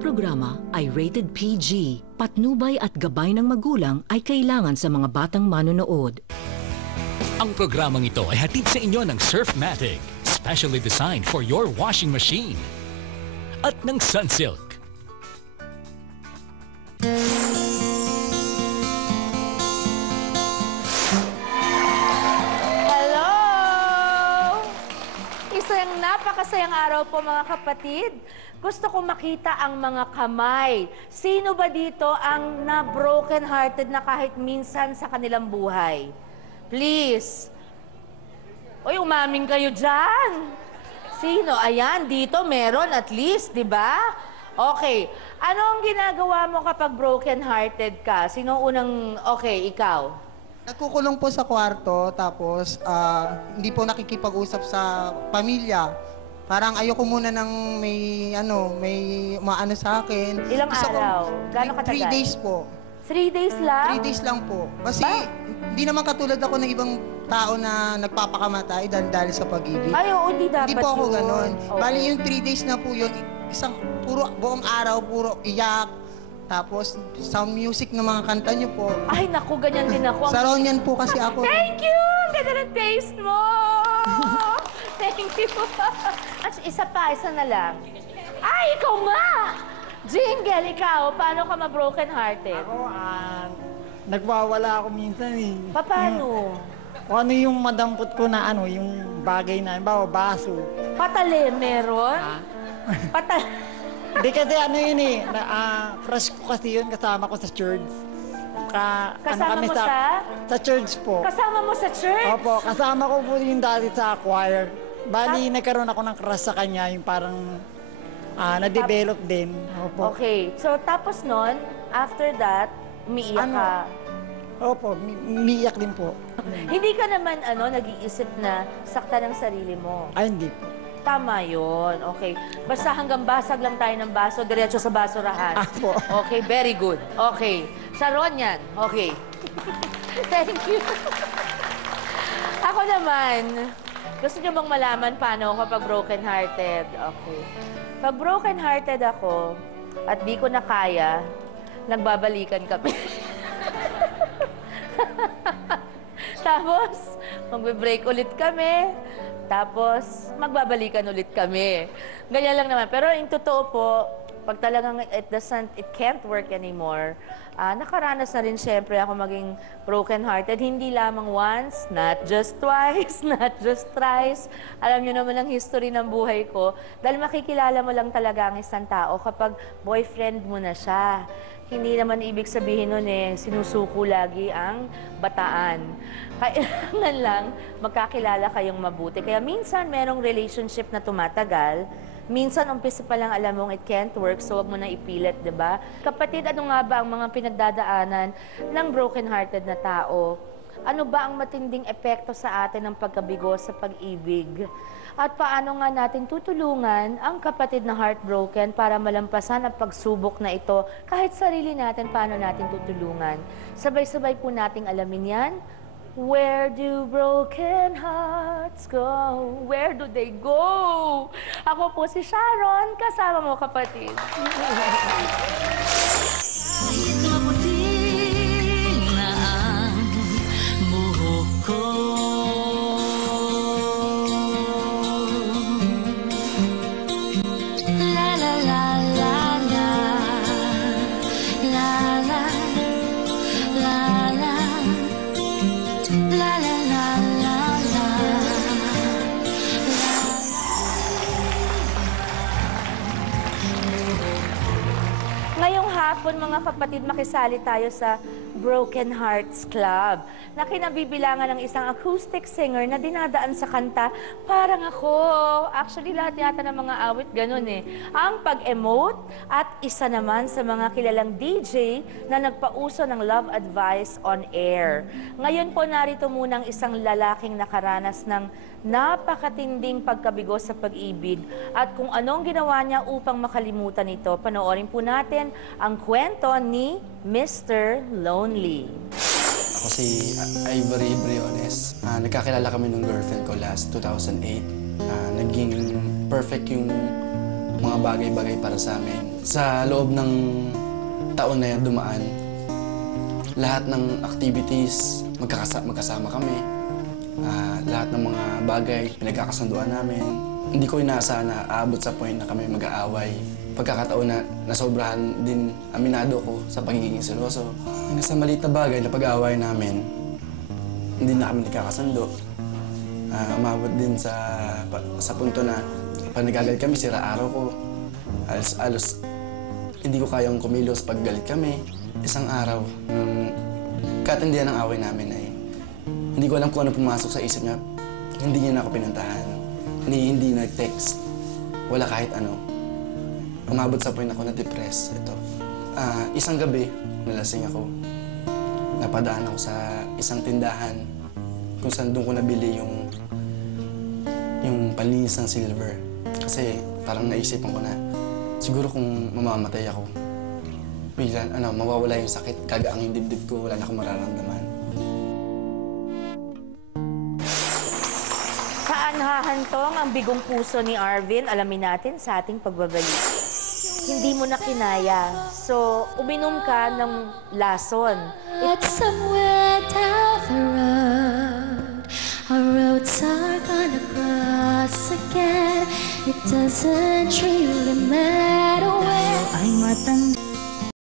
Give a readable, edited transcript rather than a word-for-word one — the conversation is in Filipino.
programa ay rated PG. Patnubay at gabay ng magulang ay kailangan sa mga batang manonood. Ang programang ito ay hatid sa inyo ng Surfmatic, specially designed for your washing machine. At ng Sunsilk. Hello! Isang napakasayang araw po mga kapatid. Gusto ko makita ang mga kamay. Sino ba dito ang na-broken hearted na kahit minsan sa kanilang buhay? Please. Uy, umaming kayo dyan. Sino? Ayan, dito meron at least, di ba? Okay. Ano ang ginagawa mo kapag broken-hearted ka? Sino unang... Okay, ikaw. Nagkukulong po sa kwarto, tapos hindi po nakikipag-usap sa pamilya. Parang ayoko muna ng may maano sa akin. Ilang araw? Gano'ng katagal? 3 days po. 3 days lang? 3 days lang po. Kasi hindi naman katulad ako ng ibang tao na nagpapakamatay dahil sa pag-ibig. Ay, oo, hindi dapat Hindi po ako ganon. Okay. Bali yung 3 days na po yun, buong araw, puro iyak. Tapos, sa music ng mga kanta niyo po. Ay, naku, ganyan din ako. Saronyan po kasi ako. Thank you! Ang ganda ng taste mo! Thank you! At isa na lang. Ay, ikaw nga! Jingle, ikaw, paano ka ma-broken-hearted? Ako, nagwawala ako minsan eh. Paano? Kung ano yung madampot ko na yung bagay na, bawa baso. Patali, meron? Hindi kasi yun eh, crush ko kasi yun, kasama ko sa church. Kasama mo sa? Sa church po. Kasama mo sa church? Opo, kasama ko po yung dati sa choir. Bali, nagkaroon ako ng crush sa kanya, yung parang na-develop din. Opo. Okay, so tapos nun, after that, umiiyak ka. Opo, umiiyak din po. Hindi ka naman nag-iisip na sakta ng sarili mo. Ay, hindi po. Tama yun. Okay. Basta hanggang basag lang tayo ng baso, diretso sa basurahan. Apo. Okay, very good. Okay. Sharon yan. Okay. Thank you. Ako naman, gusto niyo bang malaman paano ako pag broken-hearted? Okay. Pag broken-hearted ako at di ko na kaya, nagbabalikan kami. Tapos, magbe-break ulit kami. Tapos, magbabalikan ulit kami. Ganyan lang naman. Pero yung totoo po, pag talagang it can't work anymore, nakaranas na rin siyempre ako maging broken-hearted. Hindi lamang once, not just twice, not just thrice. Alam niyo naman ang history ng buhay ko. Dahil makikilala mo lang talaga ang isang tao kapag boyfriend mo na siya. Hindi naman ibig sabihin nun sinusuko lagi ang bataan. Kailangan lang magkakilala kayong mabuti. Kaya minsan merong relationship na tumatagal, minsan umpisa pa lang alam mong it can't work, so wag mo na ipilit, di ba? Kapatid, ano nga ba ang mga pinagdadaanan ng broken-hearted na tao? Ano ba ang matinding epekto sa atin ng pagkabigo sa pag-ibig? At paano nga natin tutulungan ang kapatid na heartbroken para malampasan ang pagsubok na ito kahit sarili natin paano natin tutulungan. Sabay-sabay po nating alamin yan. Where do broken hearts go? Where do they go? Ako po si Sharon, kasama mo kapatid. Kahit maputing na ang buhok ko, Ngayong hapon, mga kapatid, makisali tayo sa Broken Hearts Club na kinabibilangan ng isang acoustic singer na dinadaan sa kanta, parang ako. Actually, lahat yata ng mga awit ganun ang pag-emote at isa naman sa mga kilalang DJ na nagpauso ng love advice on air. Ngayon po, narito munang isang lalaking nakaranas ng napakatinding pagkabigo sa pag-ibig at kung anong ginawa niya upang makalimutan ito. Panoorin po natin ang kwento ni Mr. Lonely. Ako si Ivory Briones. Nagkakilala kami ng girlfriend ko last 2008. Naging perfect yung mga bagay-bagay para sa amin. Sa loob ng taon na yan dumaan, lahat ng activities, magkasama kami. Lahat ng mga bagay, pinagkakasunduan namin. Hindi ko inaasahan na aabot sa point na kami mag-aaway. Pagkakataon na nasobrahan din aminado ko sa pagiging seloso. Hanggang sa maliit na bagay na pag-aaway namin, hindi na kami nagkakasundo. Umabot din sa punto na pag nagagalit kami, sira araw ko. Alos hindi ko kayang kumilos pag galit kami. Isang araw, nung katindihan ng away namin ay hindi ko alam kung ano pumasok sa isip niya. Hindi niya na ako pinuntahan. Hindi nag-text. Wala kahit ano. Umabot sa point ako na-depress. Ito. Isang gabi, nalasing ako. Napadaan ako sa isang tindahan kung saan doon ko nabili yung panlinis ng silver. Kasi parang naisipan ko na siguro kung mamamatay ako, bigla, mawawala yung sakit, gagaang yung dibdib ko, wala na akong mararamdaman. Saan hahantong ang bigong puso ni Arvin? Alamin natin sa ating pagbabalik. Hindi mo na kinaya, so uminom ka ng lason. It's somewhere down the road. Our roads are gonna cross again. It doesn't really matter where. Ay matanda